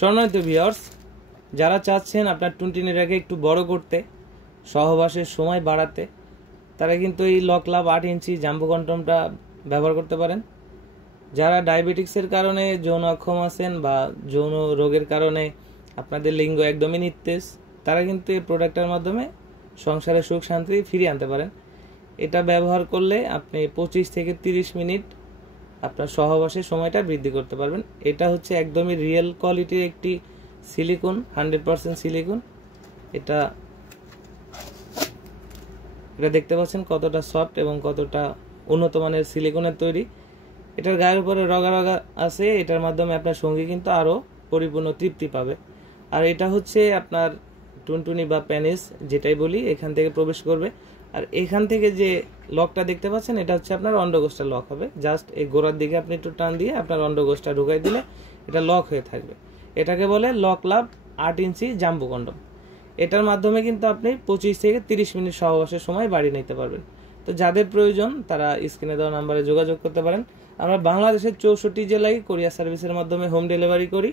সম্মানিত ভিউয়ার্স, যারা চাচ্ছেন আপনার টুনটুনিটাকে একটু বড় করতে, সহবাসের সময় বাড়াতে, তারা কিন্তু এই লক লাভ 8 ইঞ্চি জাম্বো কন্ডমটা ব্যবহার করতে পারেন। যারা ডায়াবেটিক্সের কারণে যৌন অক্ষম আছেন বা যৌন রোগের কারণে আপনাদের লিঙ্গ একদমই নিস্তেজ, তারা কিন্তু এই প্রোডাক্টের মাধ্যমে সংসারে সুখ শান্তি ফিরিয়ে আনতে পারেন। এটা ব্যবহার করলে আপনি 25 থেকে 30 মিনিট আপনার সহবাসের সময়টা বৃদ্ধি করতে পারবেন। এটা হচ্ছে একদমই রিয়েল কোয়ালিটির একটি সিলিকন, 100% সিলিকন। এটা দেখতে পাচ্ছেন কতটা সফট এবং কতটা উন্নত মানের সিলিকনের তৈরি। এটার গায়ের উপরে রগা রগা আছে, এটার মাধ্যমে আপনার সঙ্গী কিন্তু আরও পরিপূর্ণ তৃপ্তি পাবে। আর এটা হচ্ছে আপনার টুনটুনি বা পেনিস যেটাই বলি, এখান থেকে প্রবেশ করবে। আর এখান থেকে যে লকটা দেখতে পাচ্ছেন, এটা হচ্ছে আপনার অন্ডকোষটা লক হবে। জাস্ট এই গোড়ার দিকে আপনি একটু টান দিয়ে আপনার অন্ডকোষটা ঢুকাই দিলে এটা লক হয়ে থাকবে। এটাকে বলে লক লাভ 8 ইঞ্চি জাম্বো কন্ডম। এটার মাধ্যমে কিন্তু আপনি 25 থেকে 30 মিনিট সহবাসের সময় বাড়িয়ে নিতে পারবেন। তো যাদের প্রয়োজন তারা স্ক্রিনে দেওয়া নাম্বারে যোগাযোগ করতে পারেন। আমরা বাংলাদেশের 64 জেলায় কোরিয়ার সার্ভিসের মাধ্যমে হোম ডেলিভারি করি।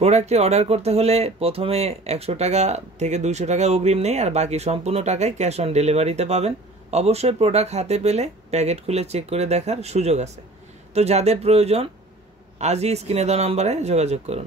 প্রোডাক্টটি অর্ডার করতে হলে প্রথমে 100 টাকা থেকে 200 টাকা অগ্রিম নেই, আর বাকি সম্পূর্ণ টাকায় ক্যাশ অন ডেলিভারিতে পাবেন। অবশ্যই প্রোডাক্ট হাতে পেলে প্যাকেট খুলে চেক করে দেখার সুযোগ আছে। তো যাদের প্রয়োজন আজই স্ক্রিনে দেওয়া নাম্বারে যোগাযোগ করুন।